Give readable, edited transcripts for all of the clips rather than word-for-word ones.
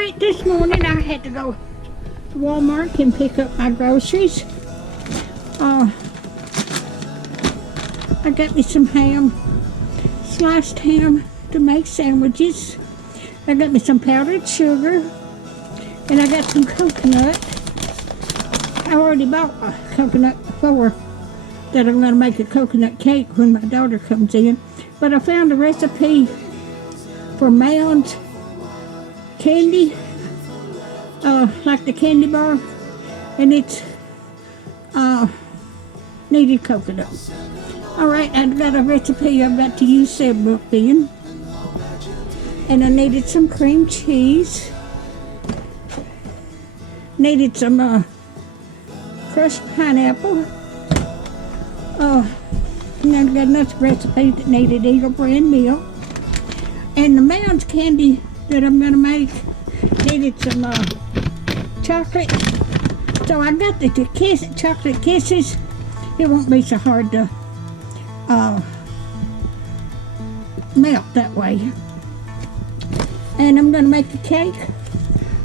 Alright, this morning I had to go to Walmart and pick up my groceries. I got me some ham, sliced ham to make sandwiches. I got me some powdered sugar, and I got some coconut. I already bought a coconut before that I'm going to make a coconut cake when my daughter comes in. But I found a recipe for Mounds candy, like the candy bar, and it's needed coconut. Alright, I've got a recipe I've got to use several in. And I needed some cream cheese. Needed some crushed pineapple. And then I got another recipe that needed Eagle brand milk. And the Mounds candy that I'm going to make needed some chocolate. So I got the chocolate kisses. It won't be so hard to melt that way. And I'm going to make a cake,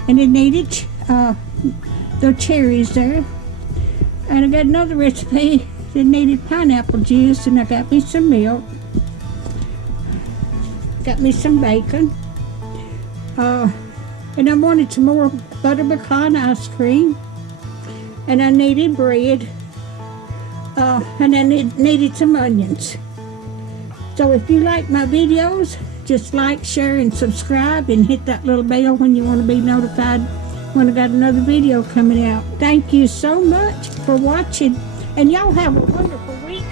and it needed the cherries there. And I got another recipe that needed pineapple juice, and I got me some milk, got me some bacon, and I wanted some more butter pecan ice cream, and I needed bread, and I needed some onions. So if you like my videos, just like, share, and subscribe, and hit that little bell when you want to be notified when I got another video coming out. Thank you so much for watching, and y'all have a wonderful week.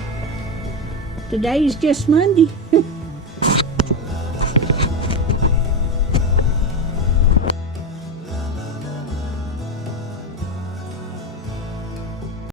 Today's just Monday.